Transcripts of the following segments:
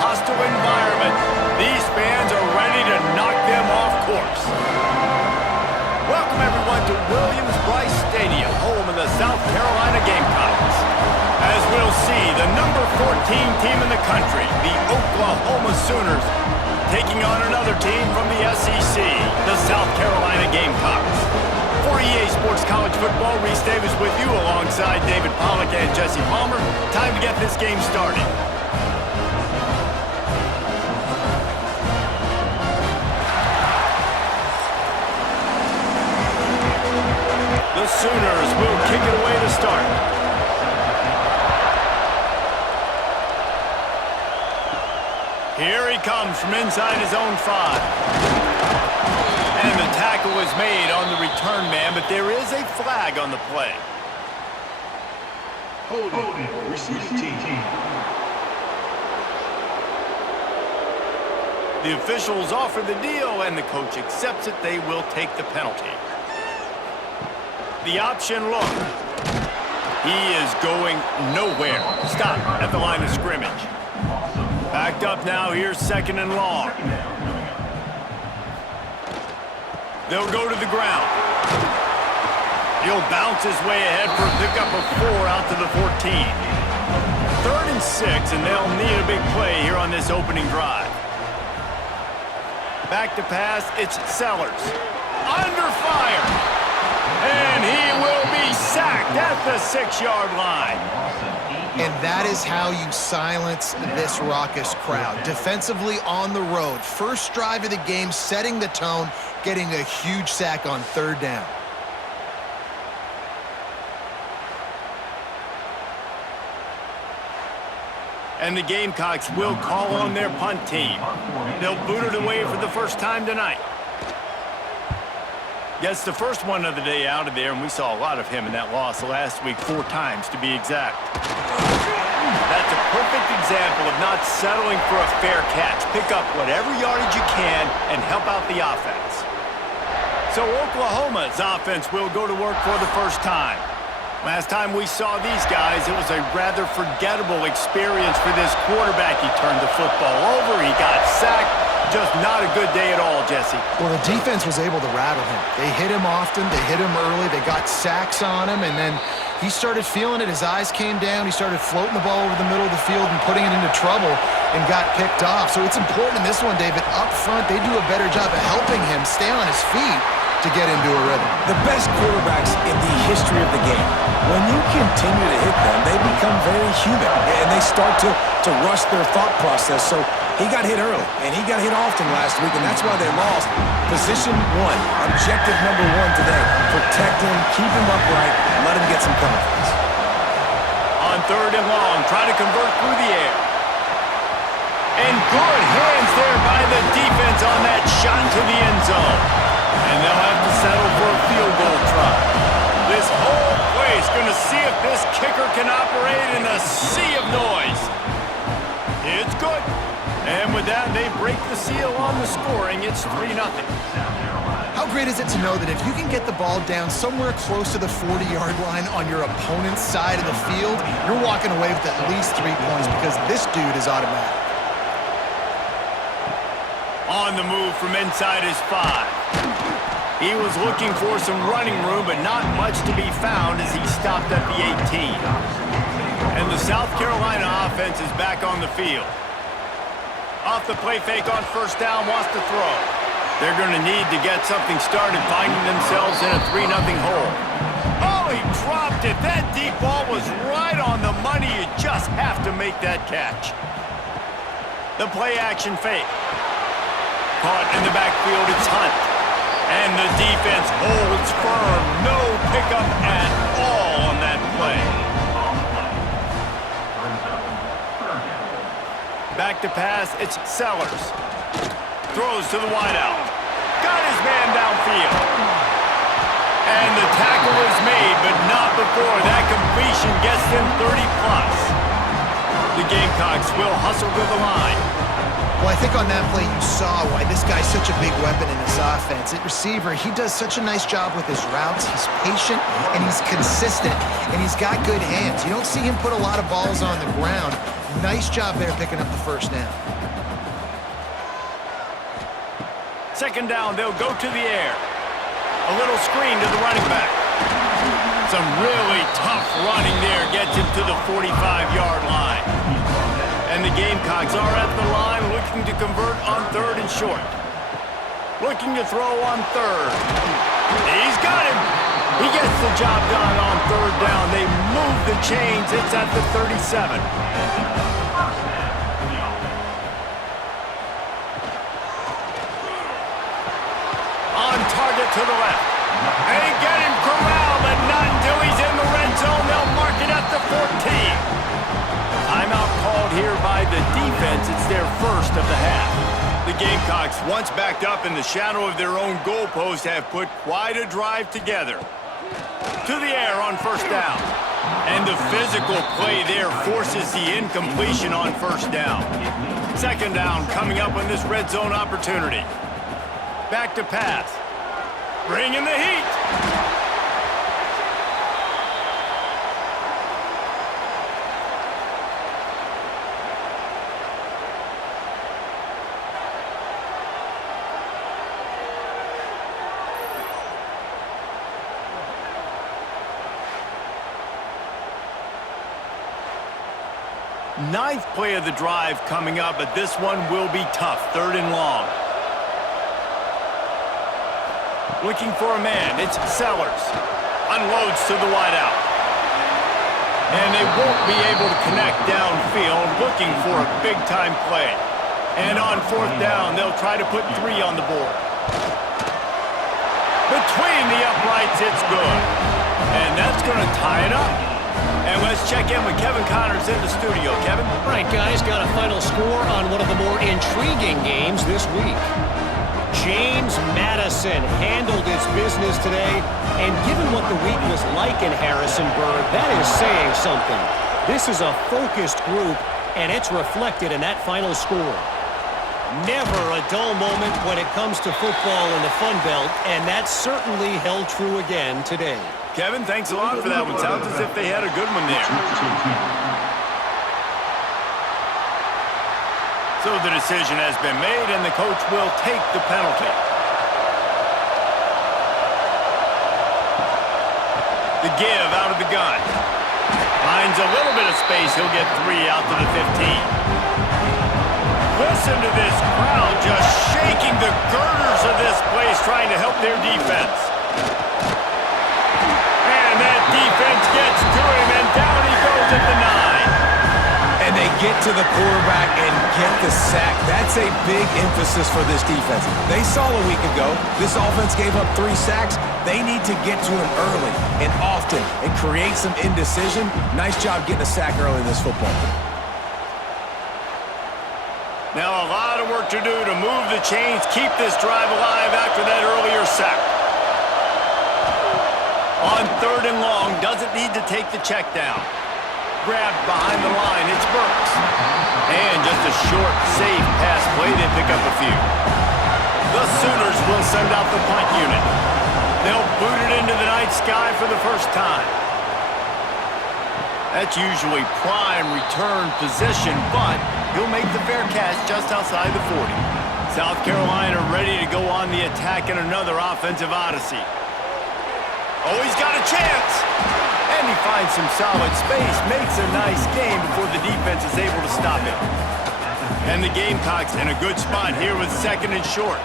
hostile environment. These fans are ready to knock them off course. Welcome, everyone, to Williams-Brice Stadium, home of the South Carolina Gamecocks. As we'll see, the number 14 team in the country, the Oklahoma Sooners, taking on another team from the SEC, the South Carolina Gamecocks. For EA Sports College Football, Reese Davis with you alongside David Pollack and Jesse Palmer. Time to get this game started. The Sooners will kick it away to start. Here he comes from inside his own 5. And the tackle is made on the return man, but there is a flag on the play. Holding, receiving team. The officials offer the deal, and the coach accepts it. They will take the penalty. The option look. He is going nowhere. Stop at the line of scrimmage. Backed up now, here's 2nd and long. They'll go to the ground. He'll bounce his way ahead for a pickup of 4 out to the 14. 3rd and 6, and they'll need a big play here on this opening drive. Back to pass, it's Sellers. Under fire. And he will be sacked at the 6-yard line. And that is how you silence this raucous crowd. Defensively on the road. First drive of the game, setting the tone, getting a huge sack on 3rd down. And the Gamecocks will call on their punt team. They'll boot it away for the first time tonight. Gets the first one of the day out of there, and we saw a lot of him in that loss last week, 4 times to be exact. That's a perfect example of not settling for a fair catch. Pick up whatever yardage you can and help out the offense. So Oklahoma's offense will go to work for the first time. Last time we saw these guys, it was a rather forgettable experience for this quarterback. He turned the football over, he got sacked. Just not a good day at all, Jesse. Well, the defense was able to rattle him. They hit him often, they hit him early, they got sacks on him, and then he started feeling it. His eyes came down, he started floating the ball over the middle of the field and putting it into trouble and got picked off. So it's important in this one, David, up front, they do a better job of helping him stay on his feet to get into a rhythm. The best quarterbacks in the history of the game, when you continue to hit them, they become very human, and they start to rush their thought process. So he got hit early, and he got hit often last week, and that's why they lost. Position 1, objective number 1 today. Protect him, keep him upright, let him get some confidence. On 3rd and long, try to convert through the air. And good hands there by the defense on that shot to the end zone. And they'll have to settle for a field goal try. This whole place going to see if this kicker can operate in a sea of noise. It's good. And with that, they break the seal on the scoring. It's 3-0. How great is it to know that if you can get the ball down somewhere close to the 40-yard line on your opponent's side of the field, you're walking away with at least 3 points because this dude is automatic. On the move from inside his 5. He was looking for some running room, but not much to be found as he stopped at the 18. And the South Carolina offense is back on the field. Off the play fake on 1st down, wants to throw. They're going to need to get something started, finding themselves in a 3-0 hole. Oh, he dropped it. That deep ball was right on the money. You just have to make that catch. The play action fake. Caught in the backfield, it's Hunt. And the defense holds firm. No pickup at all on that play. Back to pass, it's Sellers. Throws to the wideout. Got his man downfield. And the tackle is made, but not before that completion gets them 30+. The Gamecocks will hustle to the line. Well, I think on that play you saw why this guy's such a big weapon in this offense. At receiver, he does such a nice job with his routes. He's patient, and he's consistent, and he's got good hands. You don't see him put a lot of balls on the ground. Nice job there picking up the first down. Second down, they'll go to the air. A little screen to the running back. Some really tough running there gets him to the 45-yard line. And the Gamecocks are at the line looking to convert on 3rd and short. Looking to throw on 3rd. He's got him. He gets the job done on 3rd down. They move the chains. It's at the 37. On target to the left. They get him corralled, but not until he's in the red zone. They'll mark it at the 14. Timeout called here by the defense. It's their first of the half. The Gamecocks, once backed up in the shadow of their own goalpost, have put quite a drive together. To the air on 1st down. And the physical play there forces the incompletion on 1st down. 2nd down coming up on this red zone opportunity. Back to pass. Bringing the heat. Ninth play of the drive coming up, but this one will be tough. 3rd and long. Looking for a man. It's Sellers. Unloads to the wideout. And they won't be able to connect downfield, looking for a big-time play. And on 4th down, they'll try to put 3 on the board. Between the uprights, it's good. And that's going to tie it up. And let's check in with Kevin Connors in the studio. Kevin? All right, guys, got a final score on one of the more intriguing games this week. James Madison handled his business today, and given what the week was like in Harrisonburg, that is saying something. This is a focused group, and it's reflected in that final score. Never a dull moment when it comes to football in the Fun Belt, and that certainly held true again today. Kevin, thanks a lot for that one. Sounds as if they had a good one there. So the decision has been made, and the coach will take the penalty. The give out of the gun. Finds a little bit of space. He'll get 3 out to the 15. Listen to this crowd just shaking the girders of this place, trying to help their defense. And that defense gets to him, and down he goes at the 9. And they get to the quarterback and get the sack. That's a big emphasis for this defense. They saw a week ago, this offense gave up 3 sacks. They need to get to him early and often and create some indecision. Nice job getting a sack early in this football. Now a lot of work to do to move the chains, keep this drive alive after that earlier sack. On 3rd and long, doesn't need to take the check down. Grabbed behind the line, it's Burks. And just a short, safe pass play, they pick up a few. The Sooners will send out the punt unit. They'll boot it into the night sky for the first time. That's usually prime return position, but he'll make the fair catch just outside the 40. South Carolina ready to go on the attack in another offensive odyssey. Oh, he's got a chance! And he finds some solid space, makes a nice game before the defense is able to stop it. And the Gamecocks in a good spot here with 2nd and short.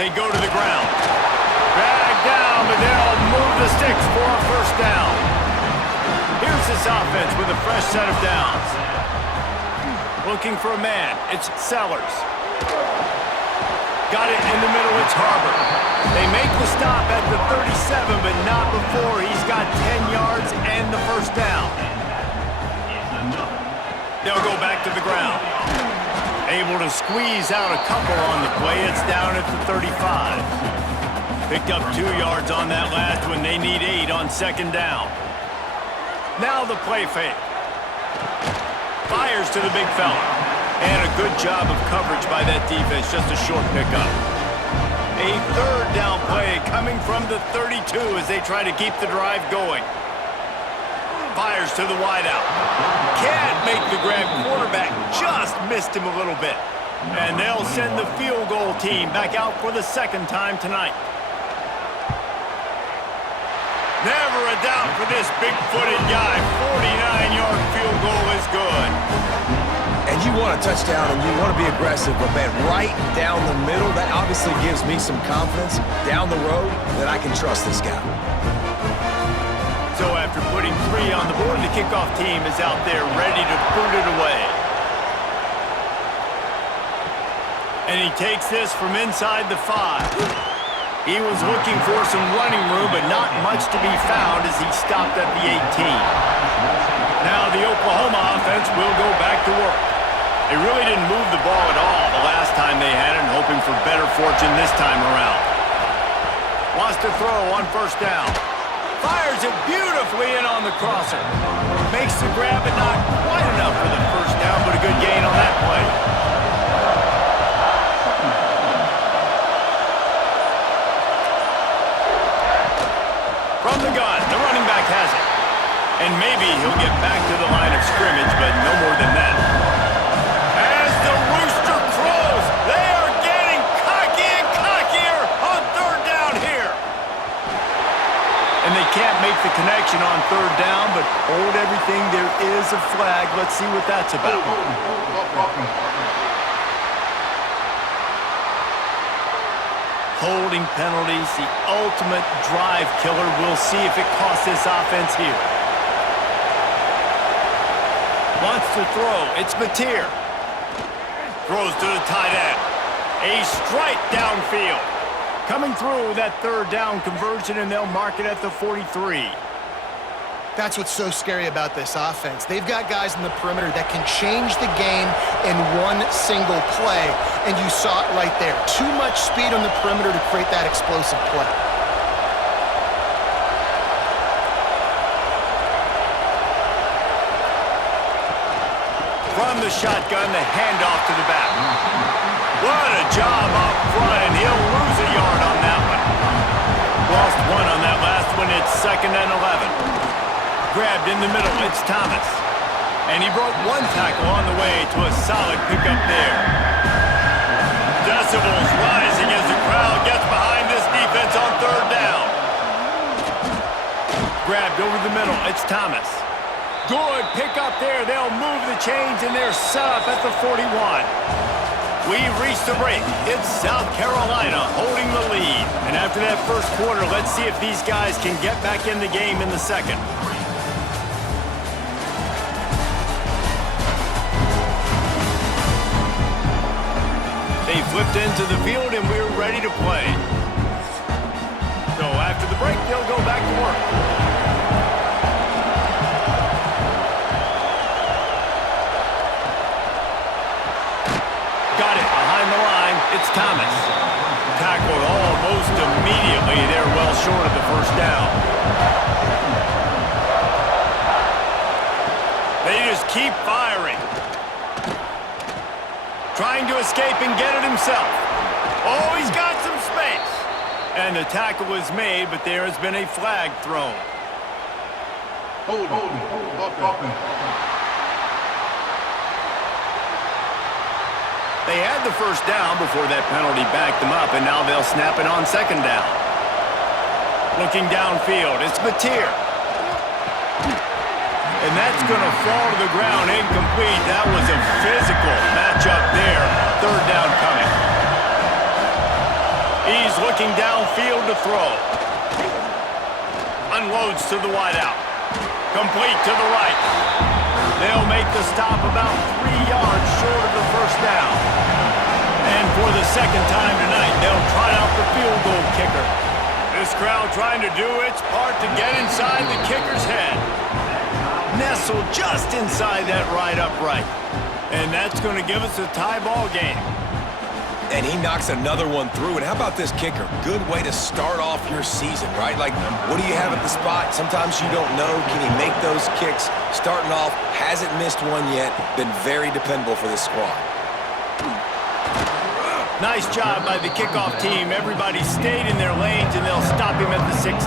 They go to the ground. Dragged down, but they'll move the sticks for a 1st down. Here's this offense with a fresh set of downs. Looking for a man. It's Sellers. Got it in the middle. It's Harbor. They make the stop at the 37, but not before he's got 10 yards and the 1st down. They'll go back to the ground. Able to squeeze out a couple on the play. It's down at the 35. Picked up 2 yards on that last one. They need 8 on 2nd down. Now the play fake. Fires to the big fella. And a good job of coverage by that defense. Just a short pickup. A 3rd down play coming from the 32 as they try to keep the drive going. Fires to the wideout. Can't make the grab. Quarterback just missed him a little bit. And they'll send the field goal team back out for the second time tonight. Never a doubt for this big-footed guy. 49-yard field goal is good. And you want a touchdown and you want to be aggressive, but man, right down the middle, that obviously gives me some confidence down the road that I can trust this guy. So after putting 3 on the board, the kickoff team is out there ready to boot it away. And he takes this from inside the 5. He was looking for some running room, but not much to be found as he stopped at the 18. Now the Oklahoma offense will go back to work. They really didn't move the ball at all the last time they had it, hoping for better fortune this time around. Wants to throw on first down. Fires it beautifully in on the crosser. Makes the grab, but not quite enough for the first down, but a good gain on that play. From the gun, the running back has it. And maybe he'll get back to the line of scrimmage, but no more than that. As the rooster crows, they are getting cocky and cockier on third down here. And they can't make the connection on third down, but hold everything, there is a flag. Let's see what that's about. Holding penalties, the ultimate drive killer. We'll see if it costs this offense here. Wants to throw. It's Mateer. Throws to the tight end. A strike downfield. Coming through that third down conversion, and they'll mark it at the 43. That's what's so scary about this offense. They've got guys in the perimeter that can change the game in one single play, and you saw it right there. Too much speed on the perimeter to create that explosive play. From the shotgun, the handoff to the back. What a job up front, and he'll lose a yard on that one. Lost 1 on that last one. It's 2nd and 11. Grabbed in the middle, it's Thomas. And he broke 1 tackle on the way to a solid pickup there. Decibels rising as the crowd gets behind this defense on third down. Grabbed over the middle, it's Thomas. Good pickup there. They'll move the chains, and they're set up at the 41. We've reached the break. It's South Carolina holding the lead. And after that first quarter, let's see if these guys can get back in the game in the second. They flipped into the field, and we're ready to play. So after the break, they'll go back to work. Got it behind the line. It's Thomas. Tackled almost immediately. They're well short of the first down. They just keep firing. Trying to escape and get it himself. Oh, he's got some space. And the tackle is made, but there has been a flag thrown. Hold. They had the first down before that penalty backed them up, and now they'll snap it on second down. Looking downfield, it's Mateer. And that's going to fall to the ground incomplete. That was a physical matchup there. Third down coming. He's looking downfield to throw. Unloads to the wideout. Complete to the right. They'll make the stop about 3 yards short of the first down. And for the second time tonight, they'll try out the field goal kicker. This crowd trying to do its part to get inside the kicker's head. Nestled just inside that right upright. And that's going to give us a tie ball game. And he knocks another one through. And how about this kicker? Good way to start off your season, right? Like, what do you have at the spot? Sometimes you don't know. Can he make those kicks? Starting off, hasn't missed one yet. Been very dependable for this squad. Nice job by the kickoff team. Everybody stayed in their lanes, and they'll stop him at the 16.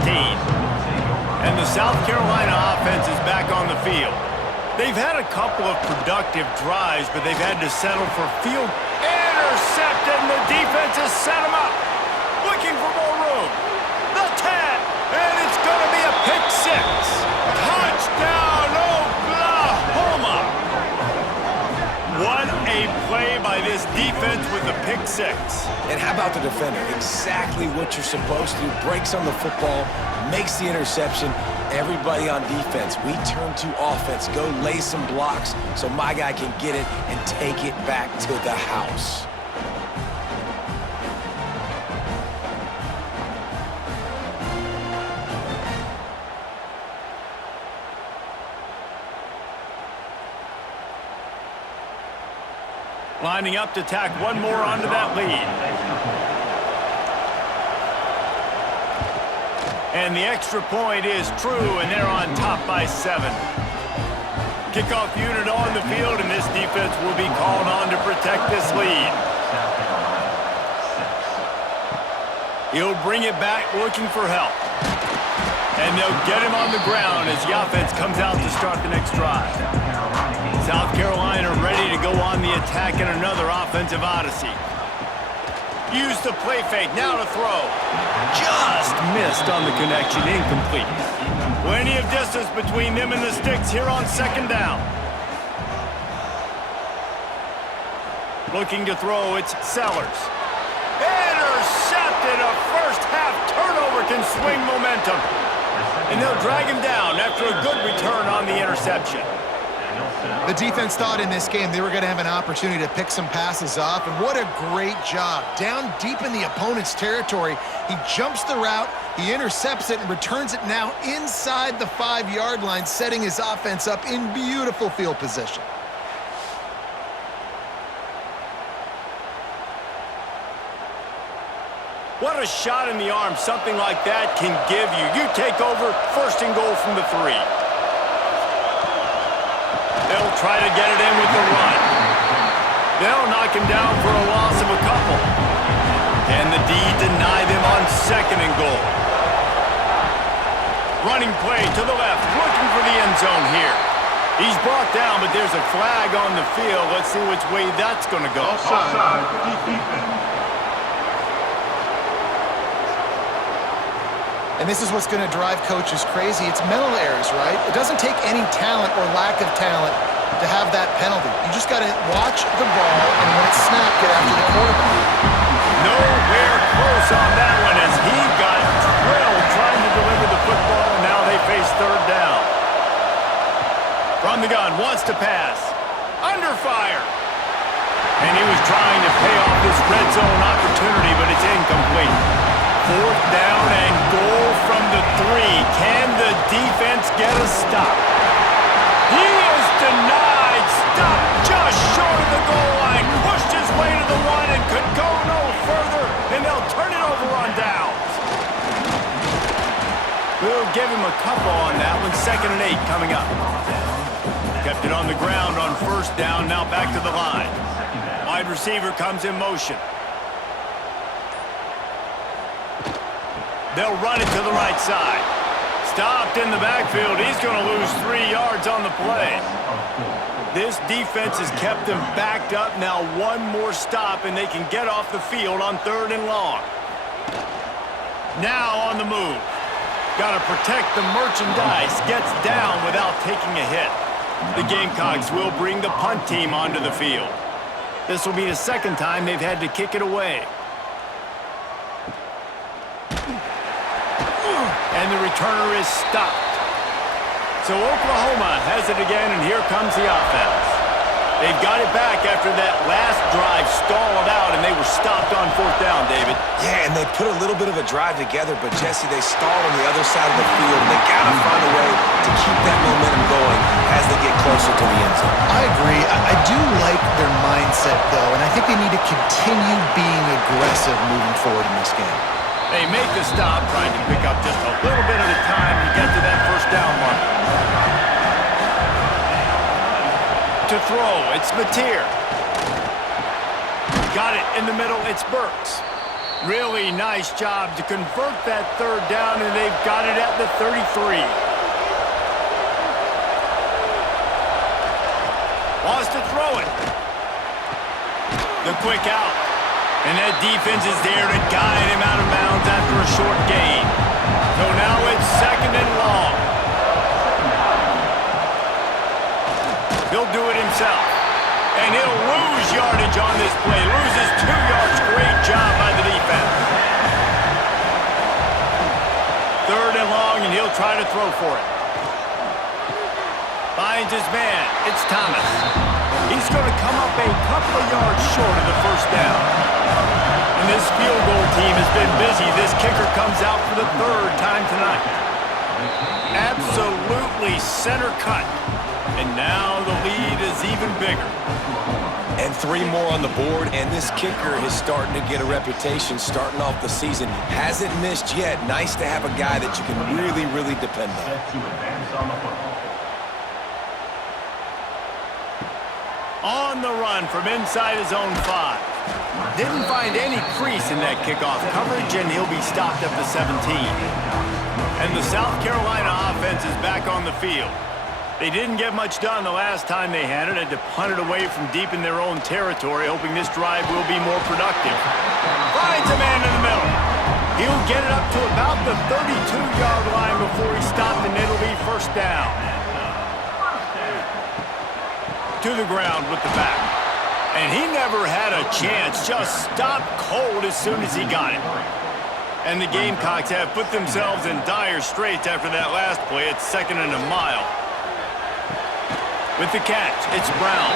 And the South Carolina offense is back on the field. They've had a couple of productive drives, but they've had to settle for field. Intercepted, and the defense has set them up. Looking for more room. The 10, and it's going to be a pick six. Touchdown, Oklahoma! What a play by this defense with a pick six. And how about the defender? Exactly what you're supposed to do. Breaks on the football, makes the interception. Everybody on defense, we turn to offense. Go lay some blocks so my guy can get it and take it back to the house. Lining up to tack one more onto that lead. And the extra point is true, and they're on top by 7. Kickoff unit on the field, and this defense will be called on to protect this lead. He'll bring it back looking for help. And they'll get him on the ground as the offense comes out to start the next drive. South Carolina ready to go on the attack in another offensive odyssey. Use the play fake, now to throw. Just missed on the connection, incomplete. Plenty of distance between them and the sticks here on second down. Looking to throw, it's Sellers. Intercepted, a first half turnover can swing momentum. And they'll drag him down after a good return on the interception. The defense thought in this game they were going to have an opportunity to pick some passes off, and what a great job. Down deep in the opponent's territory, he jumps the route, he intercepts it, and returns it now inside the 5-yard line, setting his offense up in beautiful field position. What a shot in the arm something like that can give you. You take over, first and goal from the 3. They'll try to get it in with the run. They'll knock him down for a loss of a couple. And the D deny them on second and goal. Running play to the left, looking for the end zone here. He's brought down, but there's a flag on the field. Let's see which way that's going to go. Offside, defense. And this is what's going to drive coaches crazy. It's mental errors, right? It doesn't take any talent or lack of talent to have that penalty. You just got to watch the ball, and when it's snapped, get after the quarterback. Nowhere close on that one as he got drilled trying to deliver the football, and now they face third down. From the gun, wants to pass. Under fire. And he was trying to pay off this red zone opportunity, but it's incomplete. Fourth down and goal from the 3. Can the defense get a stop? He is denied. Stop just short of the goal line. Pushed his way to the 1 and could go no further. And they'll turn it over on downs. We'll give him a couple on that one. 2nd and 8 coming up. Kept it on the ground on first down. Now back to the line. Wide receiver comes in motion. They'll run it to the right side. Stopped in the backfield. He's going to lose 3 yards on the play. This defense has kept them backed up. Now one more stop, and they can get off the field on 3rd and long. Now on the move. Got to protect the merchandise. Gets down without taking a hit. The Gamecocks will bring the punt team onto the field. This will be the 2nd time they've had to kick it away. And the returner is stopped. So Oklahoma has it again, and here comes the offense. They've got it back after that last drive stalled out, and they were stopped on 4th down, David. Yeah, and they put a little bit of a drive together, but Jesse, they stalled on the other side of the field, and they got to find a way to keep that momentum going as they get closer to the end zone. I agree. I do like their mindset, though, and I think they need to continue being aggressive moving forward in this game. They make the stop, trying to pick up just a little bit at a time to get to that first down mark. To throw, it's Mateer. Got it in the middle, it's Burks. Really nice job to convert that third down, and they've got it at the 33. Wants to throw it. The quick out. And that defense is there to guide him out of bounds after a short gain. So now it's 2nd and long. He'll do it himself. And he'll lose yardage on this play. Loses 2 yards. Great job by the defense. 3rd and long, and he'll try to throw for it. Finds his man. It's Thomas. He's going to come up a couple of yards short of the first down. And this field goal team has been busy. This kicker comes out for the 3rd time tonight. Absolutely center cut. And now the lead is even bigger. And 3 more on the board, and this kicker is starting to get a reputation starting off the season. Hasn't missed yet. Nice to have a guy that you can really, really depend on. On the run from inside his own 5. Didn't find any crease in that kickoff coverage, and he'll be stopped at the 17. And the South Carolina offense is back on the field. They didn't get much done the last time they had it. Had to punt it away from deep in their own territory, hoping this drive will be more productive. Finds a man in the middle. He'll get it up to about the 32-yard line before he stopped, and it'll be 1st down. To the ground with the back. And he never had a chance. Just stopped cold as soon as he got it. And the Gamecocks have put themselves in dire straits after that last play. It's 2nd and a mile. With the catch, it's Brown.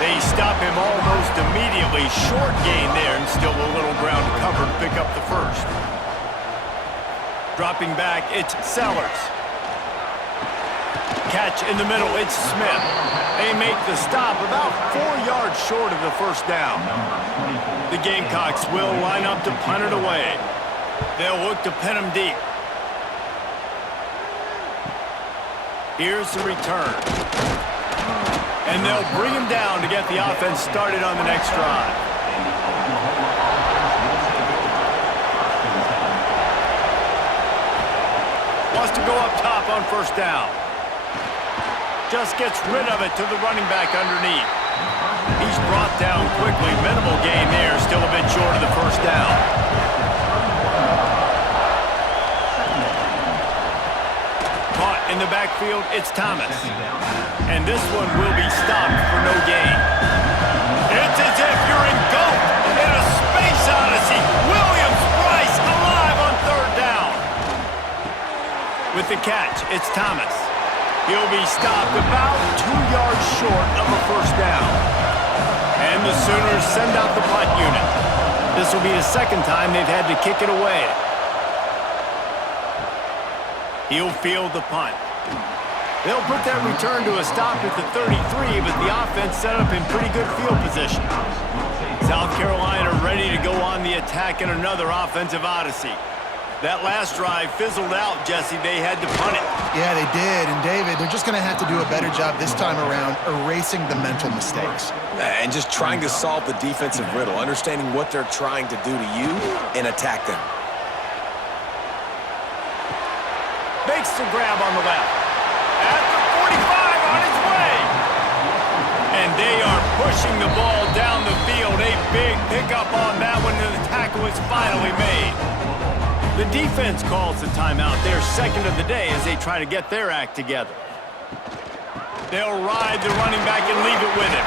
They stop him almost immediately. Short gain there, and still a little ground to cover to pick up the 1st. Dropping back, it's Sellers. Catch in the middle, it's Smith. They make the stop about 4 yards short of the 1st down. The Gamecocks will line up to punt it away. They'll look to pin him deep. Here's the return. And they'll bring him down to get the offense started on the next drive. Wants to go up top on 1st down. Just gets rid of it to the running back underneath. He's brought down quickly. Minimal gain there. Still a bit short of the 1st down. Caught in the backfield, it's Thomas. And this one will be stopped for no gain. It's as if you're engulfed in a space odyssey. Williams-Brice alive on 3rd down. With the catch, it's Thomas. He'll be stopped about 2 yards short of a 1st down. And the Sooners send out the punt unit. This will be the 2nd time they've had to kick it away. He'll field the punt. They'll put that return to a stop at the 33, but the offense set up in pretty good field position. South Carolina ready to go on the attack in another offensive odyssey. That last drive fizzled out, Jesse. They had to punt it. Yeah, they did. And, David, they're just going to have to do a better job this time around erasing the mental mistakes. And just trying to solve the defensive riddle, understanding what they're trying to do to you and attack them. Makes the grab on the left. At the 45 on his way. And they are pushing the ball down the field. A big pickup on that one, and the tackle is finally made. The defense calls the timeout, their 2nd of the day, as they try to get their act together. They'll ride the running back and leave it with him.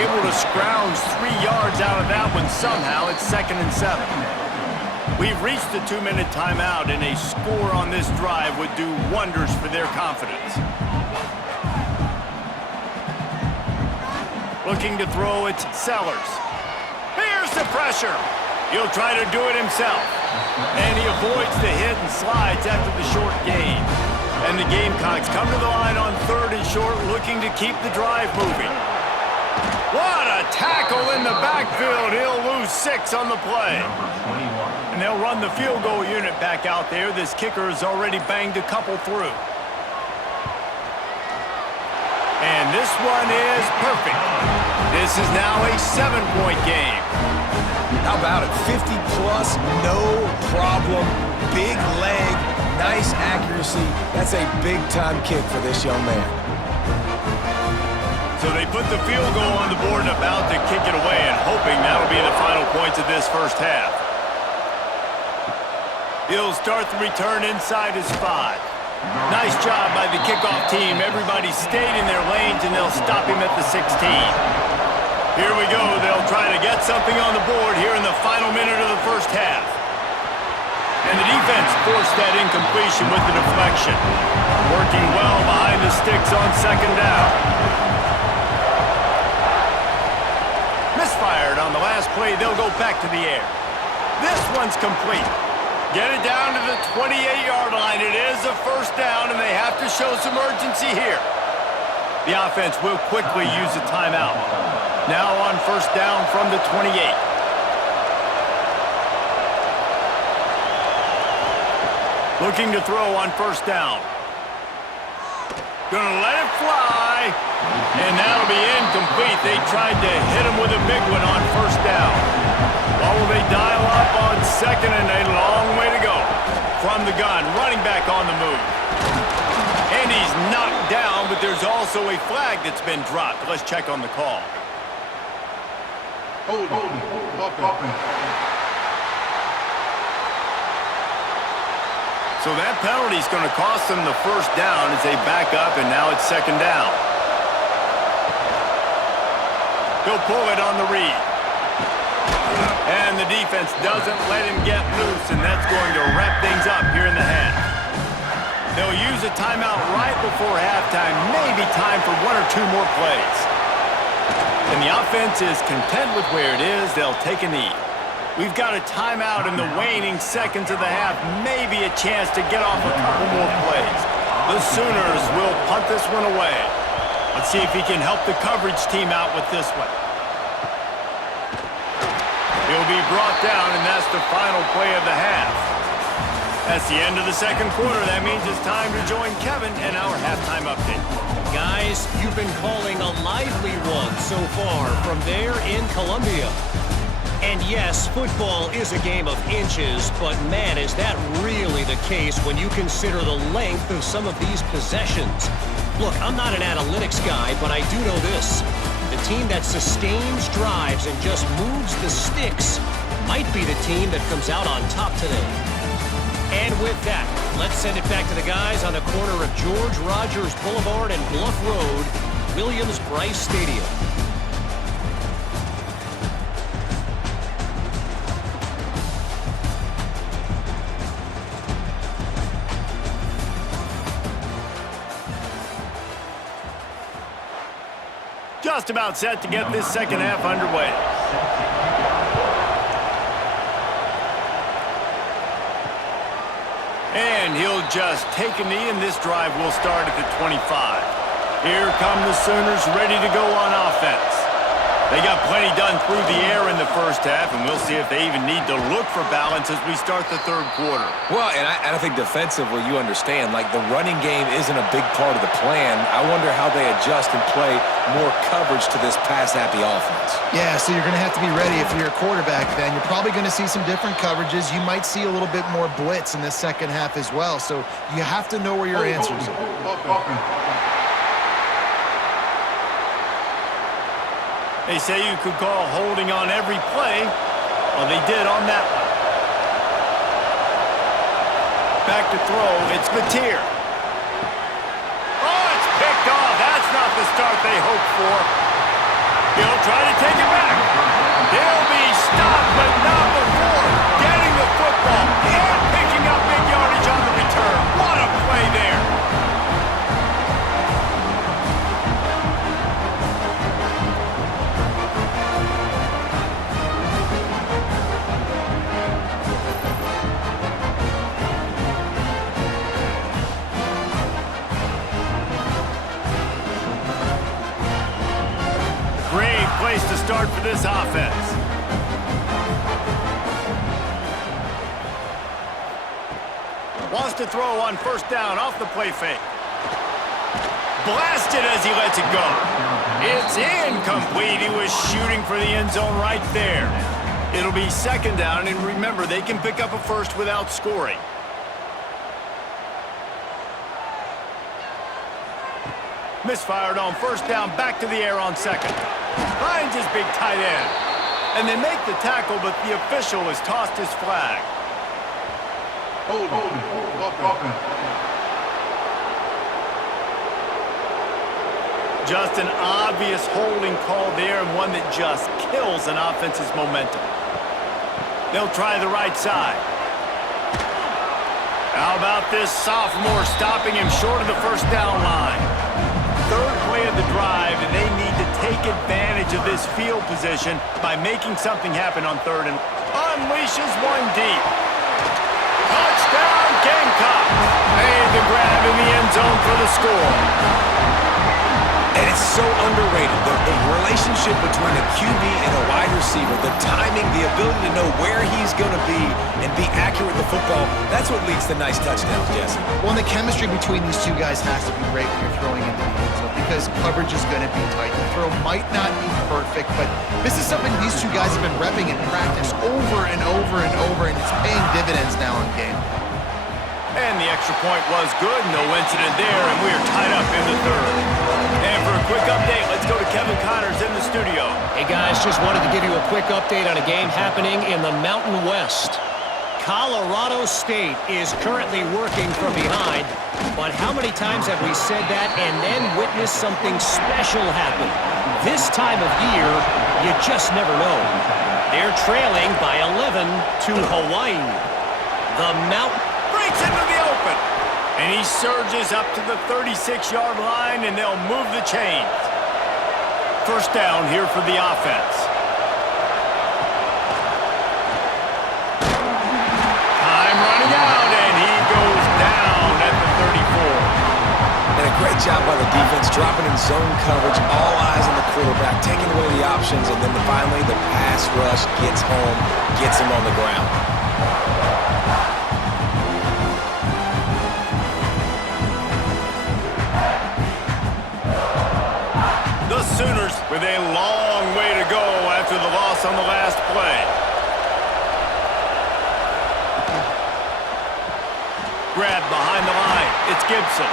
Able to scrounge 3 yards out of that one somehow. It's 2nd and 7. We've reached the 2-minute timeout, and a score on this drive would do wonders for their confidence. Looking to throw, it's Sellers. Here's the pressure. He'll try to do it himself. And he avoids the hit and slides after the short gain. And the Gamecocks come to the line on 3rd and short, looking to keep the drive moving. What a tackle in the backfield. He'll lose 6 on the play. And they'll run the field goal unit back out there. This kicker has already banged a couple through. And this one is perfect. This is now a 7-point game. How about it? 50-plus, no problem. Big leg, nice accuracy. That's a big-time kick for this young man. So they put the field goal on the board and about to kick it away and hoping that'll be the final points of this first half. He'll start the return inside his 5. Nice job by the kickoff team. Everybody stayed in their lanes, and they'll stop him at the 16. Here we go. They'll try to get something on the board here in the final minute of the first half. And the defense forced that incompletion with the deflection. Working well behind the sticks on second down. Misfired on the last play. They'll go back to the air. This one's complete. Get it down to the 28-yard line. It is a first down, and they have to show some urgency here. The offense will quickly use a timeout. Now on first down from the 28. Looking to throw on first down. Gonna let it fly, and that'll be incomplete. They tried to hit him with a big one on first down. Or will they dial up on second, and a long way to go. From the gun, running back on the move. And he's knocked down, but there's also a flag that's been dropped. Let's check on the call. Hold on. So that penalty is going to cost them the first down as they back up, and now it's second down. He'll pull it on the read. And the defense doesn't let him get loose, and that's going to wrap things up here in the half. They'll use a timeout right before halftime, maybe time for 1 or 2 more plays. And the offense is content with where it is. They'll take a knee. We've got a timeout in the waning seconds of the half, maybe a chance to get off a couple more plays. The Sooners will punt this one away. Let's see if he can help the coverage team out with this one. He'll be brought down, and that's the final play of the half. That's the end of the second quarter. That means it's time to join Kevin in our halftime update. Guys, you've been calling a lively one so far from there in Columbia. And yes, football is a game of inches, but man, is that really the case when you consider the length of some of these possessions. Look, I'm not an analytics guy, but I do know this. The team that sustains drives and just moves the sticks might be the team that comes out on top today. And with that, let's send it back to the guys on the corner of George Rogers Boulevard and Bluff Road, Williams-Brice Stadium. Just about set to get this second half underway. And he'll just take a knee, and this drive will start at the 25. Here come the Sooners ready to go on offense. They got plenty done through the air in the first half, and we'll see if they even need to look for balance as we start the third quarter. Well, and I think defensively, you understand, like the running game isn't a big part of the plan. I wonder how they adjust and play more coverage to this pass-happy offense. Yeah, so you're going to have to be ready if you're a quarterback then. You're probably going to see some different coverages. You might see a little bit more blitz in the second half as well. So you have to know where your answers are. They say you could call holding on every play. Well, they did on that one. Back to throw. It's Mateer. Oh, it's picked off. That's not the start they hoped for. He'll try to take it back. They'll be stopped, but not before getting the football and picking up big yardage on the return. What a play there. Great place to start for this offense. Wants to throw on first down off the play fake. blasted as he lets it go. It's incomplete. He was shooting for the end zone right there. It'll be second down, and remember, they can pick up a first without scoring. Misfired on first down, back to the air on second. Finds his big tight end. And they make the tackle, but the official has tossed his flag. Hold. Just an obvious holding call there, and one that just kills an offense's momentum. They'll try the right side. How about this sophomore stopping him short of the first down line? Third play of the drive, and they need to take advantage of this field position by making something happen on third and unleashes one deep. Touchdown, Gamecocks! Made the grab in the end zone for the score. And it's so underrated. The relationship between a QB and a wide receiver, the timing, the ability to know where he's going to be and be accurate with the football, that's what leads to nice touchdowns, Jesse. Well, and the chemistry between these two guys has to be great when you're throwing into the end zone because coverage is going to be tight. The throw might not be perfect, but this is something these two guys have been repping in practice over and over and over, and it's paying dividends now in game. And the extra point was good. No incident there, and we are tied up in the third. And for a quick update, let's go to Kevin Connors in the studio. Hey, guys, just wanted to give you a quick update on a game happening in the Mountain West. Colorado State is currently working from behind, but how many times have we said that and then witnessed something special happen? This time of year, you just never know. They're trailing by 11 to Hawaii. The Mountain Breaks into the open. And he surges up to the 36-yard line, and they'll move the chains. First down here for the offense. Time running out, and he goes down at the 34. And a great job by the defense, dropping in zone coverage, all eyes on the quarterback, taking away the options, and then finally the pass rush gets home, gets him on the ground. Sooners with a long way to go after the loss on the last play. Grab behind the line. It's Gibson.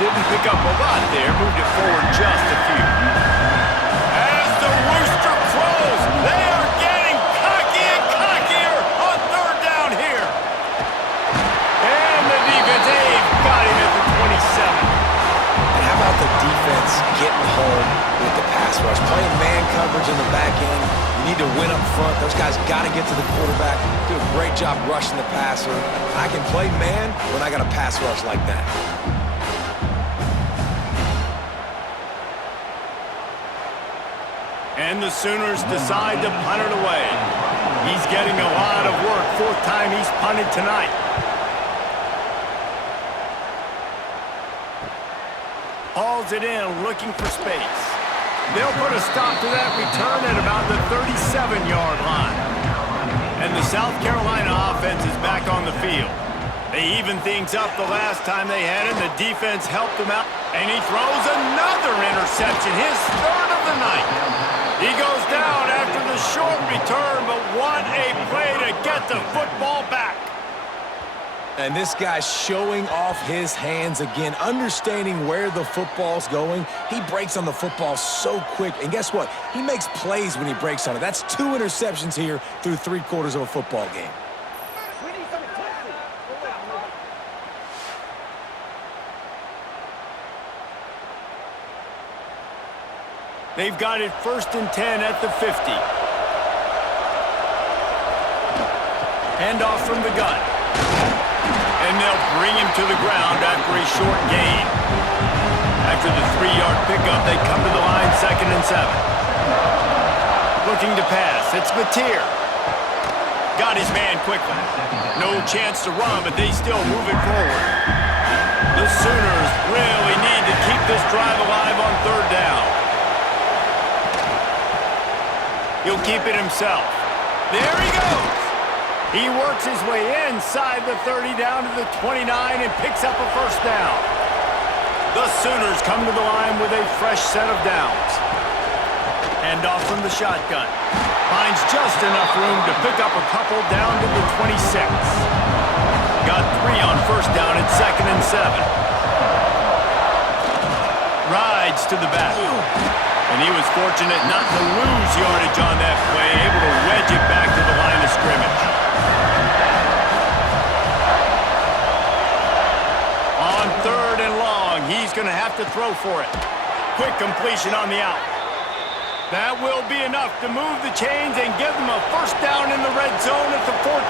Didn't pick up a lot there. Moved it forward just a few. As the rooster crows, they are getting cocky and cockier on third down here. And the defense, got him at the 27. And how about the defense getting home with the pass rush? Playing man coverage in the back end. You need to win up front. Those guys got to get to the quarterback. Do a great job rushing the passer. I can play man when I got a pass rush like that. And the Sooners decide to punt it away. He's getting a lot of work. Fourth time he's punted tonight. Hauls it in, looking for space. They'll put a stop to that return at about the 37-yard line. And the South Carolina offense is back on the field. They evened things up the last time they had him. The defense helped him out. And he throws another interception, his third of the night. He goes down after the short return, but what a play to get the football back. And this guy's showing off his hands again, understanding where the football's going. He breaks on the football so quick. And guess what? He makes plays when he breaks on it. That's 2 interceptions here through 3 quarters of a football game. They've got it 1st and 10 at the 50. Handoff from the gun. And they'll bring him to the ground after a short gain. After the 3-yard pickup, they come to the line 2nd and 7. Looking to pass. It's Mateer. Got his man quickly. No chance to run, but they still move it forward. The Sooners really need to keep this drive alive on 3rd down. He'll keep it himself. There he goes. He works his way inside the 30 down to the 29 and picks up a 1st down. The Sooners come to the line with a fresh set of downs. Hand off from the shotgun. Finds just enough room to pick up a couple down to the 26. Got 3 on first down at 2nd and 7. Rides to the back. And he was fortunate not to lose yardage on that play, able to wedge it back to the line of scrimmage. On 3rd and long, he's going to have to throw for it. Quick completion on the out. That will be enough to move the chains and give them a first down in the red zone at the 14.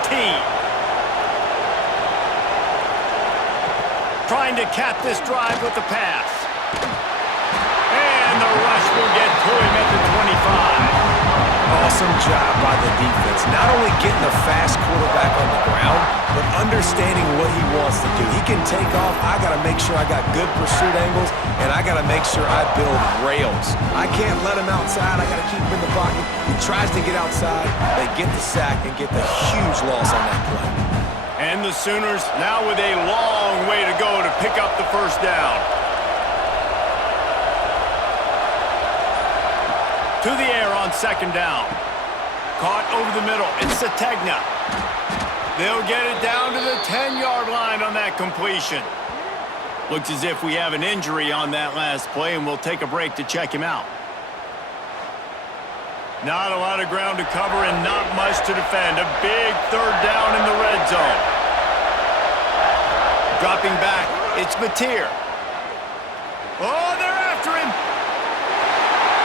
Trying to cap this drive with the pass. And the rush will get to him at the 25. Awesome job by the defense. Not only getting the fast quarterback on the ground, but understanding what he wants to do. He can take off. I got to make sure I got good pursuit angles, and I got to make sure I build rails. I can't let him outside. I got to keep him in the pocket. He tries to get outside. They get the sack and get the huge loss on that play. And the Sooners now with a long way to go to pick up the first down. To the air on 2nd down. Caught over the middle. It's Sategna. They'll get it down to the 10-yard line on that completion. Looks as if we have an injury on that last play, and we'll take a break to check him out. Not a lot of ground to cover and not much to defend. A big 3rd down in the red zone. Dropping back, it's Mateer. Oh, they're after him.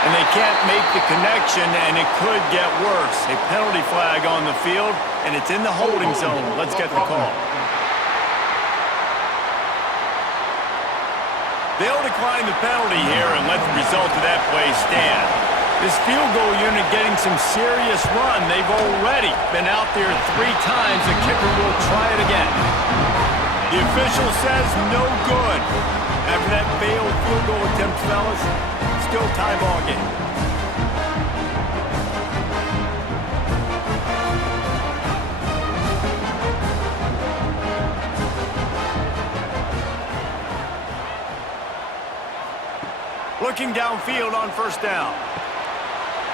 And they can't make the connection, and it could get worse. A penalty flag on the field, and it's in the holding zone. Let's get the call. They'll decline the penalty here and let the result of that play stand. This field goal unit getting some serious run. They've already been out there 3 times. The kicker will try it again. The official says no good. After that failed field goal attempt, fellas, still tie ball game. Looking downfield on first down.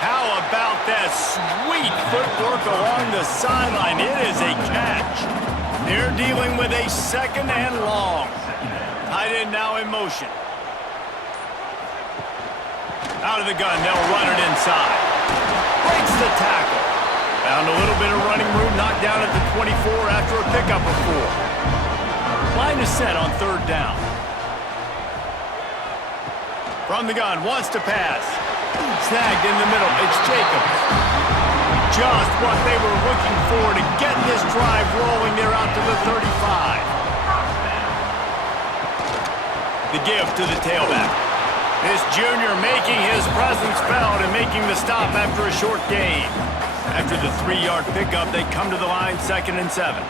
How about that sweet footwork along the sideline? It is a catch. They're dealing with a 2nd and long. Tight end now in motion. Out of the gun, they'll run it inside. Breaks the tackle. Found a little bit of running room, knocked down at the 24 after a pickup of 4. Line is set on 3rd down. From the gun, wants to pass. Snagged in the middle, it's Jacobs. Just what they were looking for to get this drive rolling. They're out to the 35. The give to the tailback. This junior making his presence felt and making the stop after a short gain. After the 3-yard pickup, they come to the line 2nd and 7.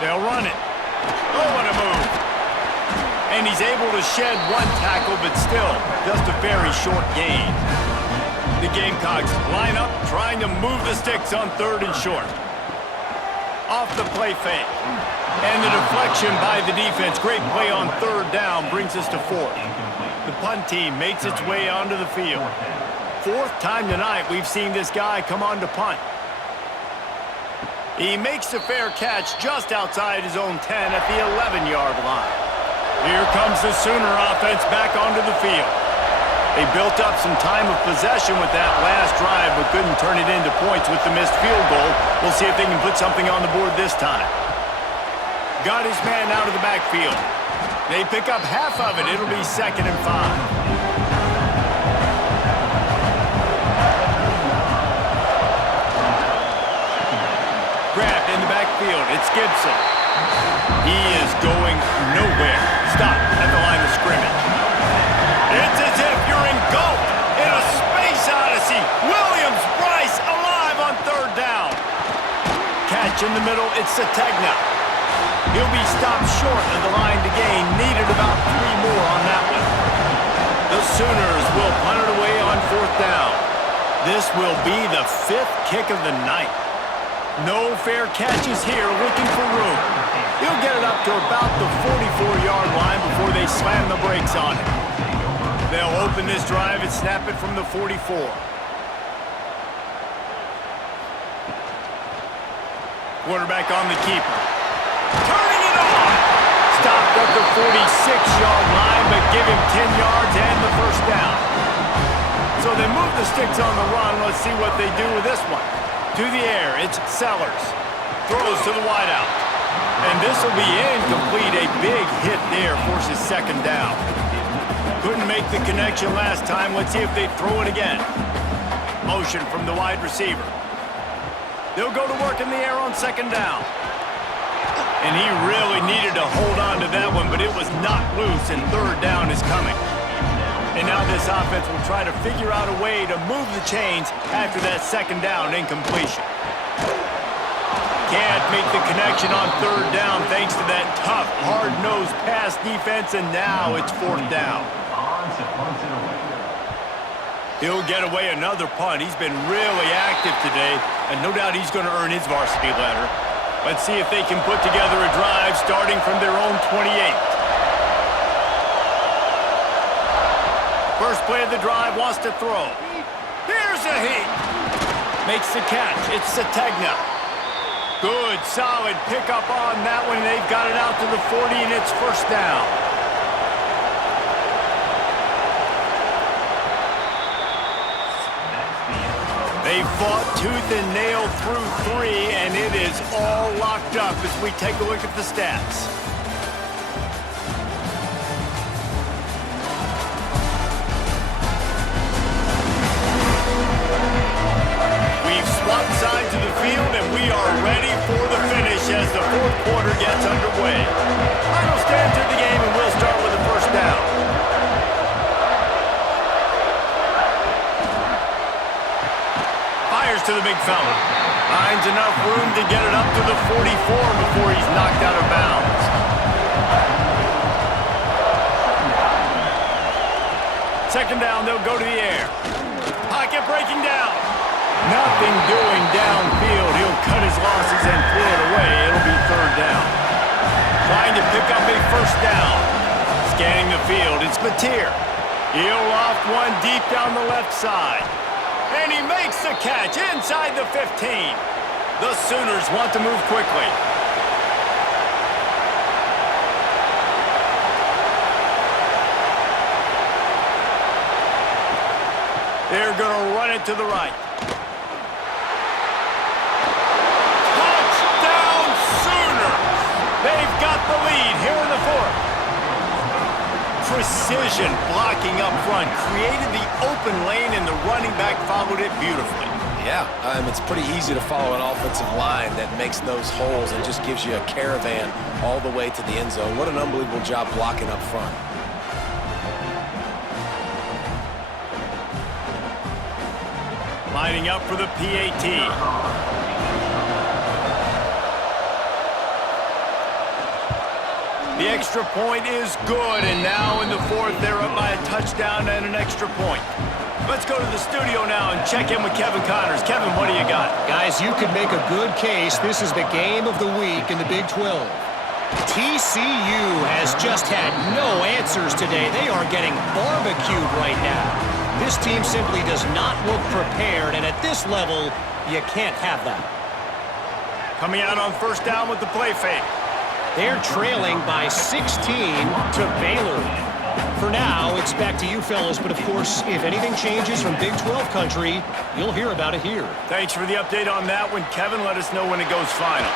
They'll run it. Oh, what a move. And he's able to shed 1 tackle, but still just a very short gain. The Gamecocks line up, trying to move the sticks on 3rd and short. Off the play fake. And the deflection by the defense. Great play on 3rd down brings us to 4th. The punt team makes its way onto the field. 4th time tonight we've seen this guy come on to punt. He makes the fair catch just outside his own 10 at the 11-yard line. Here comes the Sooner offense back onto the field. They built up some time of possession with that last drive, but couldn't turn it into points with the missed field goal. We'll see if they can put something on the board this time. Got his man out of the backfield. They pick up half of it. It'll be 2nd and 5. Grabbed in the backfield. It's Gibson. He is going nowhere. Stop at the line of scrimmage. It's as if you're engulfed in a space odyssey. Williams-Brice alive on 3rd down. Catch in the middle. It's Sategna. He'll be stopped short of the line to gain. Needed about 3 more on that one. The Sooners will punt it away on 4th down. This will be the 5th kick of the night. No fair catches here, looking for room. He'll get it up to about the 44-yard line before they slam the brakes on it. They'll open this drive and snap it from the 44. Quarterback on the keeper. Turning it on! Stopped at the 46-yard line, but give him 10 yards and the first down. So they move the sticks on the run. Let's see what they do with this one. To the air, it's Sellers. Throws to the wideout. And this will be incomplete. A big hit there forces second down. Couldn't make the connection last time. Let's see if they throw it again. Motion from the wide receiver. They'll go to work in the air on second down. And he really needed to hold on to that one, but it was knocked loose, and third down is coming. And now this offense will try to figure out a way to move the chains after that second down incompletion. Can't make the connection on third down thanks to that tough, hard-nosed pass defense, and now it's fourth down. He'll get away another punt. He's been really active today, and no doubt he's going to earn his varsity letter. Let's see if they can put together a drive starting from their own 28. First play of the drive, wants to throw. Here's a hit. Makes the catch. It's Sategna. Good, solid pickup on that one. They've got it out to the 40, and it's first down. They fought tooth and nail through three, and it is all locked up as we take a look at the stats. We've swapped sides of the field, and we are ready for the finish as the fourth quarter gets underway. Final stand to the game, and we'll start with the first down. Fires to the big fella. Finds enough room to get it up to the 44 before he's knocked out of bounds. Second down, they'll go to the air. Pocket breaking down. Nothing doing downfield. He'll cut his losses and throw it away. It'll be third down. Trying to pick up a first down. Scanning the field, it's Mateer. He'll loft one deep down the left side. And he makes the catch inside the 15. The Sooners want to move quickly. They're going to run it to the right. Touchdown Sooners! They've got the lead here in the fourth. Precision blocking up front created the open lane, and the running back followed it beautifully. Yeah, it's pretty easy to follow an offensive line that makes those holes and just gives you a caravan all the way to the end zone. What an unbelievable job blocking up front. Lining up for the PAT. The extra point is good, and now in the fourth, they're up by a touchdown and an extra point. Let's go to the studio now and check in with Kevin Connors. Kevin, what do you got? Guys, you could make a good case. This is the game of the week in the Big 12. TCU has just had no answers today. They are getting barbecued right now. This team simply does not look prepared, and at this level, you can't have that. Coming out on first down with the play fake. They're trailing by 16 to Baylor. For now, it's back to you fellas, but of course, if anything changes from Big 12 country, you'll hear about it here. Thanks for the update on that one, Kevin. Let us know when it goes final.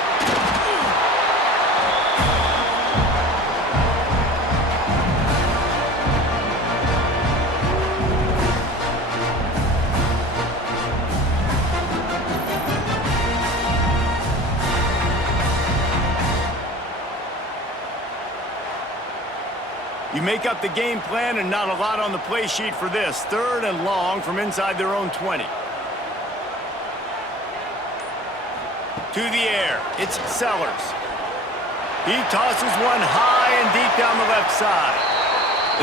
You make up the game plan, and not a lot on the play sheet for this. Third and long from inside their own 20. To the air, it's Sellers. He tosses one high and deep down the left side.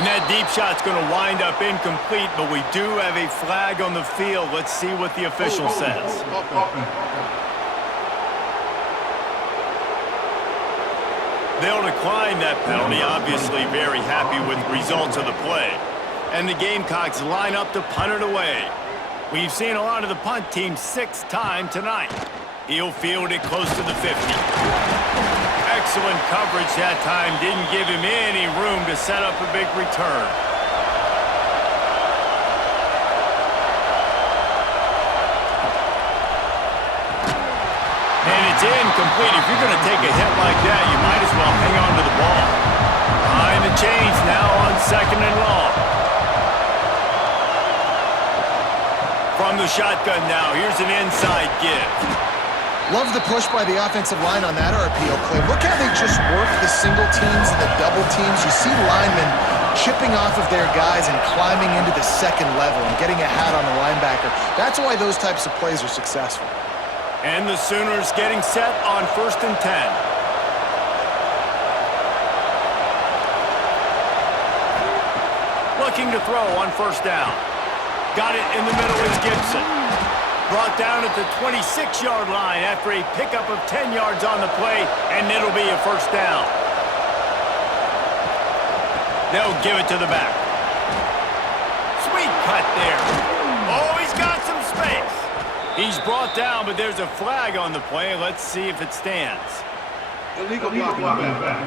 And that deep shot's going to wind up incomplete, but we do have a flag on the field. Let's see what the official says. They'll decline that penalty, obviously very happy with the results of the play. And the Gamecocks line up to punt it away. We've seen a lot of the punt team 6 times tonight. He'll field it close to the 50. Excellent coverage that time. Didn't give him any room to set up a big return. And it's incomplete. If you're going to take a hit like that, you might as well hang on to the ball. Behind the chains now on 2nd and long. From the shotgun now, here's an inside give. Love the push by the offensive line on that RPO play. Look how they just work the single teams and the double teams. You see linemen chipping off of their guys and climbing into the 2nd level and getting a hat on the linebacker. That's why those types of plays are successful. And the Sooners getting set on 1st and 10. Looking to throw on 1st down. Got it in the middle is Gibson. Brought down at the 26-yard line after a pickup of 10 yards on the play, and it'll be a 1st down. They'll give it to the back. Sweet cut there. Oh, he's got some space. He's brought down, but there's a flag on the play. Let's see if it stands. Illegal block back.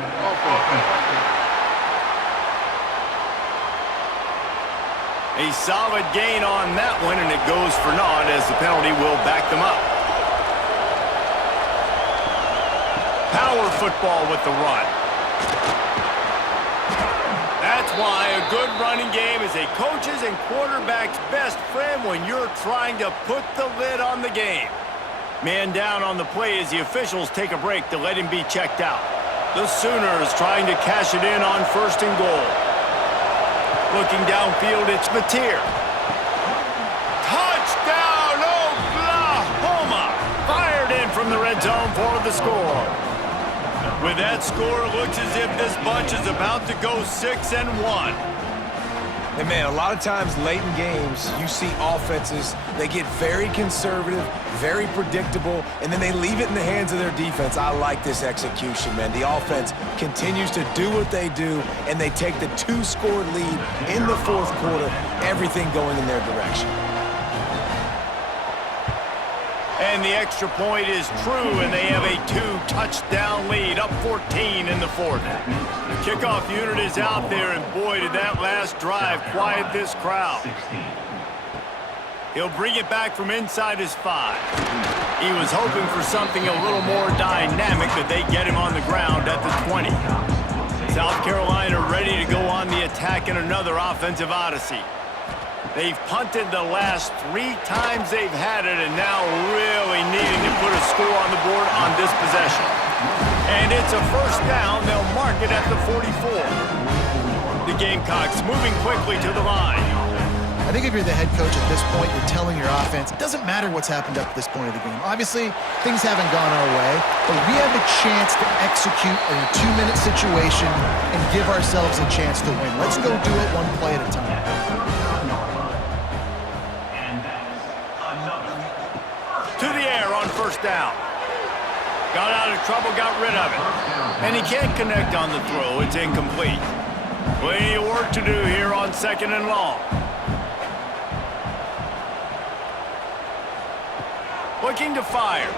A solid gain on that one, and it goes for naught as the penalty will back them up. Power football with the run. That's why a good running game is a coach's and quarterback's best friend when you're trying to put the lid on the game. Man down on the play as the officials take a break to let him be checked out. The Sooners trying to cash it in on 1st and goal. Looking downfield, it's Mateer. Touchdown, Oklahoma! Fired in from the red zone for the score. With that score, it looks as if this bunch is about to go 6-1. And man, a lot of times late in games, you see offenses, they get very conservative, very predictable, and then they leave it in the hands of their defense. I like this execution, man. The offense continues to do what they do, and they take the 2-score lead in the 4th quarter, everything going in their direction. And the extra point is true, and they have a 2-touchdown lead, up 14 in the 4th. The kickoff unit is out there, and boy, did that last drive quiet this crowd. He'll bring it back from inside his 5. He was hoping for something a little more dynamic, but they get him on the ground at the 20. South Carolina ready to go on the attack in another offensive odyssey. They've punted the last 3 times they've had it, and now really needing to put a score on the board on this possession. And it's a 1st down. They'll mark it at the 44. The Gamecocks moving quickly to the line. I think if you're the head coach at this point, you're telling your offense, it doesn't matter what's happened up to this point of the game. Obviously, things haven't gone our way, but we have a chance to execute in a 2-minute situation and give ourselves a chance to win. Let's go do it one play at a time. To the air on 1st down. Got out of trouble, got rid of it. And he can't connect on the throw. It's incomplete. Plenty of work to do here on 2nd and long. Looking to fire.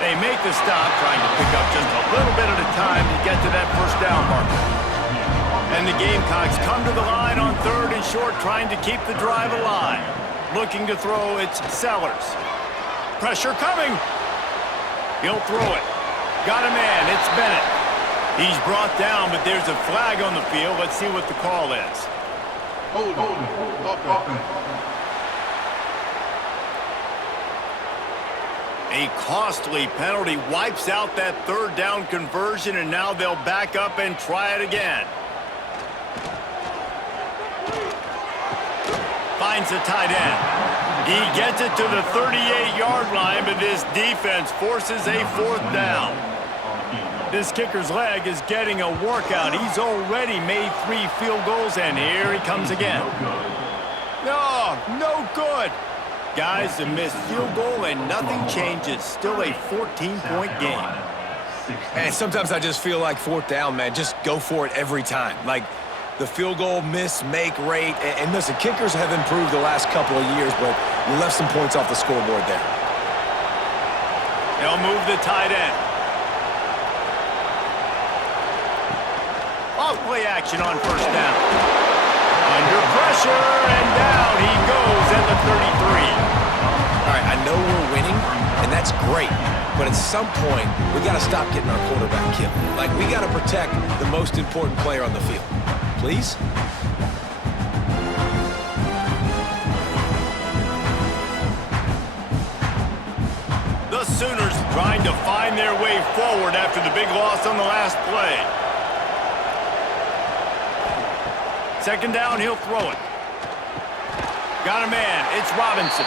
They make the stop, trying to pick up just a little bit at a time to get to that 1st down marker. And the Gamecocks come to the line on 3rd and short, trying to keep the drive alive. Looking to throw, it's Sellers. Pressure coming. He'll throw it. Got a man, it's Bennett. He's brought down, but there's a flag on the field. Let's see what the call is. Hold on. A costly penalty wipes out that 3rd down conversion, and now they'll back up and try it again. Finds the tight end. He gets it to the 38-yard line, but this defense forces a 4th down. This kicker's leg is getting a workout. He's already made 3 field goals, and here he comes again. No good. Guys, a missed field goal, and nothing changes. Still a 14-point game. And sometimes I just feel like fourth down, man, just go for it every time. Like the field goal miss-make rate. And listen, kickers have improved the last couple of years, but you left some points off the scoreboard there. They'll move the tight end. Off-play action on first down. Under pressure, and down he goes at the 33. All right, I know we're winning, and that's great. But at some point, we got to stop getting our quarterback killed. Like, we got to protect the most important player on the field. Please? The Sooners trying to find their way forward after the big loss on the last play. Second down, he'll throw it. Got a man, it's Robinson.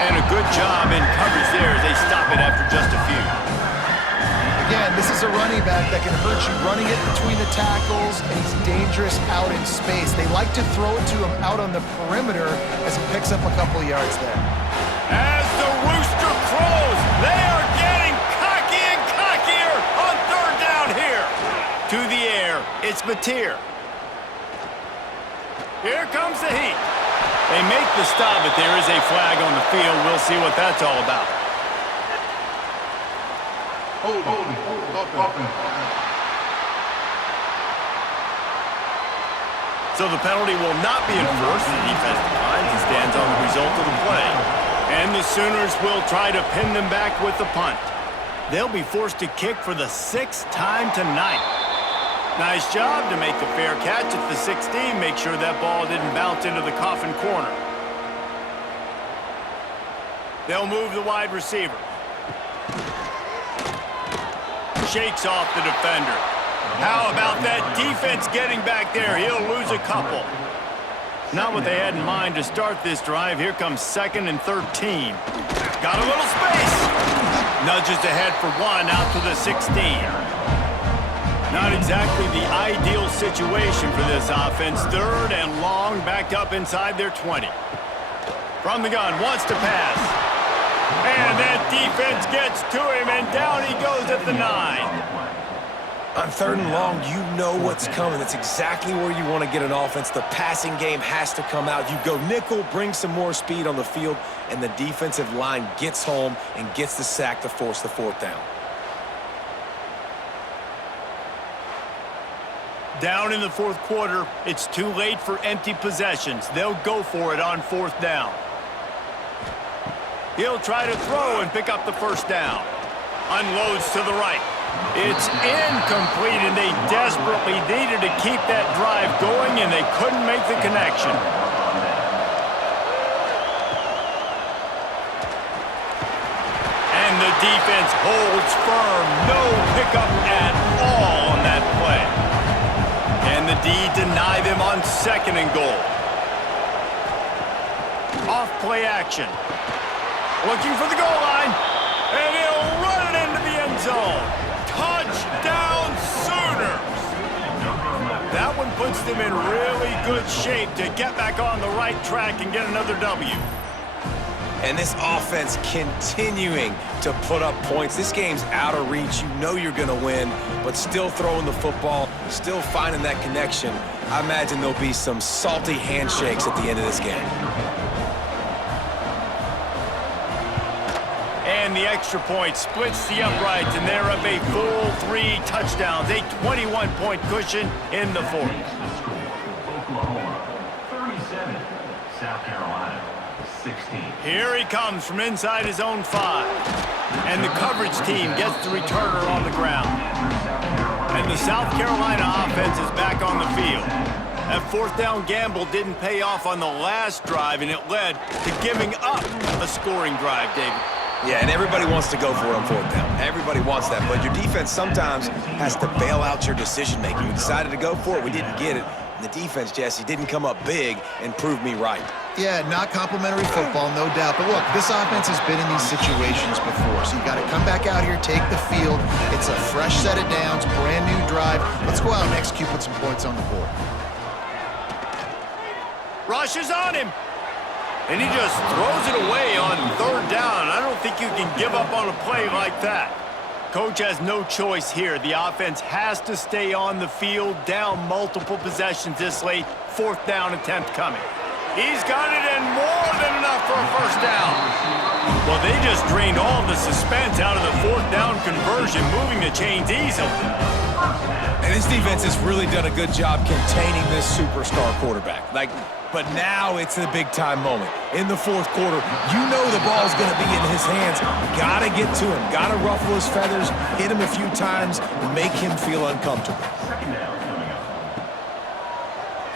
And a good job in coverage there as they stop it after just a few. Again, this is a running back that can hurt you running it between the tackles, and he's dangerous out in space. They like to throw it to him out on the perimeter as he picks up a couple of yards there. As the rooster crows, they are getting cocky and cockier on third down here. To the air, it's Mateer. Here comes the heat. They make the stop, but there is a flag on the field. We'll see what that's all about. So the penalty will not be enforced. The defense declines and stands on the result of the play. And the Sooners will try to pin them back with the punt. They'll be forced to kick for the 6th time tonight. Nice job to make the fair catch at the 16. Make sure that ball didn't bounce into the coffin corner. They'll move the wide receiver. Shakes off the defender. How about that defense getting back there? He'll lose a couple. Not what they had in mind to start this drive. Here comes 2nd and 13. Got a little space. Nudges ahead for one out to the 16. Not exactly the ideal situation for this offense. 3rd and long, backed up inside their 20. From the gun, wants to pass. And that defense gets to him, and down he goes at the 9. On 3rd and long, you know what's coming. That's exactly where you want to get an offense. The passing game has to come out. You go nickel, bring some more speed on the field, and the defensive line gets home and gets the sack to force the 4th down. Down in the 4th quarter, it's too late for empty possessions. They'll go for it on 4th down. He'll try to throw and pick up the 1st down. Unloads to the right. It's incomplete, and they desperately needed to keep that drive going, and they couldn't make the connection. And the defense holds firm. No pickup at all on that play. And the D deny them on 2nd and goal. Off play action. Looking for the goal line. And he'll run it into the end zone. Touchdown Sooners. That one puts them in really good shape to get back on the right track and get another W. And this offense continuing to put up points. This game's out of reach. You know you're going to win, but still throwing the football, still finding that connection. I imagine there'll be some salty handshakes at the end of this game. And the extra point splits the uprights, and they're up a full 3 touchdowns, a 21-point cushion in the 4th. Oklahoma, 37. South Carolina, 16. Here he comes from inside his own 5. And the coverage team gets the returner on the ground. And the South Carolina offense is back on the field. That 4th down gamble didn't pay off on the last drive, and it led to giving up a scoring drive, David. Yeah, and everybody wants to go for it on 4th down. Everybody wants that, but your defense sometimes has to bail out your decision-making. We decided to go for it. We didn't get it. And the defense, Jesse, didn't come up big and prove me right. Yeah, not complimentary football, no doubt. But look, this offense has been in these situations before, so you got to come back out here, take the field. It's a fresh set of downs, brand new drive. Let's go out and execute with some points on the board. Rush is on him. And he just throws it away on 3rd down. I don't think you can give up on a play like that. Coach has no choice here. The offense has to stay on the field, down multiple possessions this late. 4th down attempt coming. He's got it, and more than enough for a first down. Well, they just drained all the suspense out of the 4th down conversion, moving the chains easily. And this defense has really done a good job containing this superstar quarterback. But now it's the big-time moment. In the 4th quarter, you know the ball's going to be in his hands. Got to get to him. Got to ruffle his feathers, hit him a few times, make him feel uncomfortable.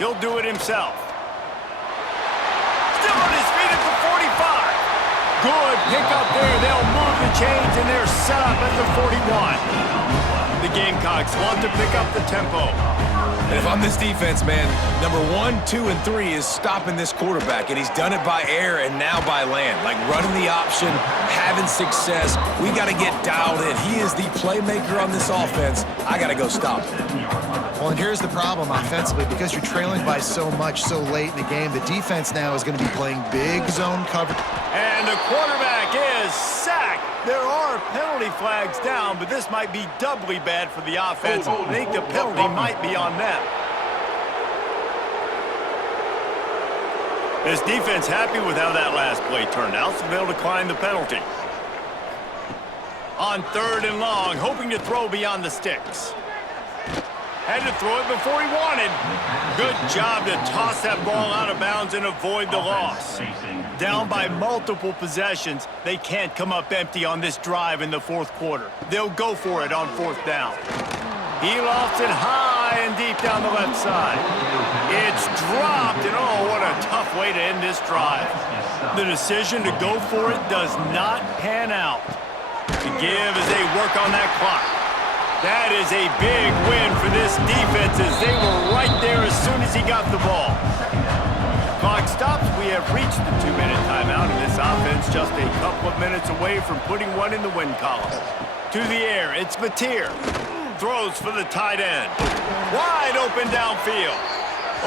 He'll do it himself. Still on his feet at the 45. Good pickup there. They'll move the chains, and they're set up at the 41. The Gamecocks want to pick up the tempo. And if I'm this defense, man, number 1, 2, and 3 is stopping this quarterback, and he's done it by air and now by land. Like running the option, having success. We got to get dialed in. He is the playmaker on this offense. I got to go stop him. Well, and here's the problem offensively. Because you're trailing by so much so late in the game, the defense now is going to be playing big zone coverage. And the quarterback is sacked. There are penalty flags down, but this might be doubly bad for the offense. I think the penalty might be on them. This defense happy with how that last play turned out, so they'll decline the penalty. On 3rd and long, hoping to throw beyond the sticks. Had to throw it before he wanted. Good job to toss that ball out of bounds and avoid the loss. Down by multiple possessions, they can't come up empty on this drive in the 4th quarter. They'll go for it on 4th down. He lofts it high and deep down the left side. It's dropped, and oh, what a tough way to end this drive. The decision to go for it does not pan out. To give as they work on that clock. That is a big win for this defense as they were right there as soon as he got the ball. Clock stops. We have reached the 2-minute timeout, and this offense just a couple of minutes away from putting one in the win column. To the air, it's Mateer. Throws for the tight end. Wide open downfield.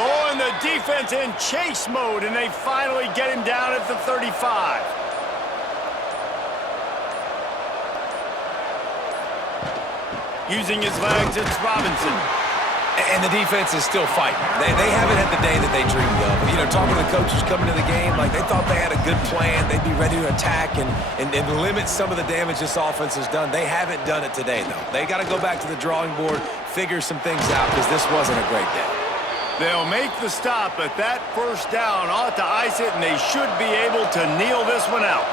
Oh, and the defense in chase mode, and they finally get him down at the 35. Using his legs, it's Robinson. And the defense is still fighting. They haven't had the day that they dreamed of. You know, talking to the coaches coming to the game, like they thought they had a good plan. They'd be ready to attack and limit some of the damage this offense has done. They haven't done it today, though. They got to go back to the drawing board, figure some things out, because this wasn't a great day. They'll make the stop, but that first down ought to ice it, and they should be able to kneel this one out.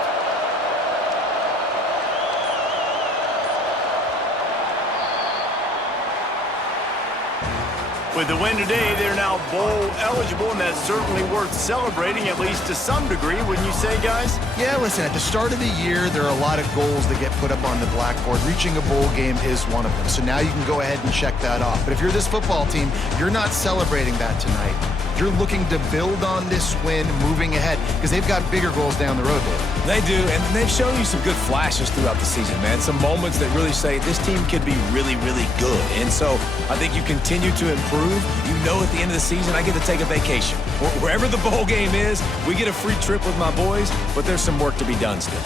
With the win today, they're now bowl eligible, and that's certainly worth celebrating, at least to some degree, wouldn't you say, guys? Yeah, listen, at the start of the year, there are a lot of goals that get put up on the blackboard. Reaching a bowl game is one of them. So now you can go ahead and check that off. But if you're this football team, you're not celebrating that tonight. You're looking to build on this win moving ahead because they've got bigger goals down the road, Dave. They do, and they've shown you some good flashes throughout the season, man. Some moments that really say this team could be really, really good. And so I think you continue to improve. You know at the end of the season, I get to take a vacation. Wherever the bowl game is, we get a free trip with my boys, but there's some work to be done still.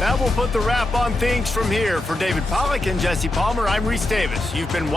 That will put the wrap on things from here. For David Pollack and Jesse Palmer, I'm Reese Davis. You've been watching.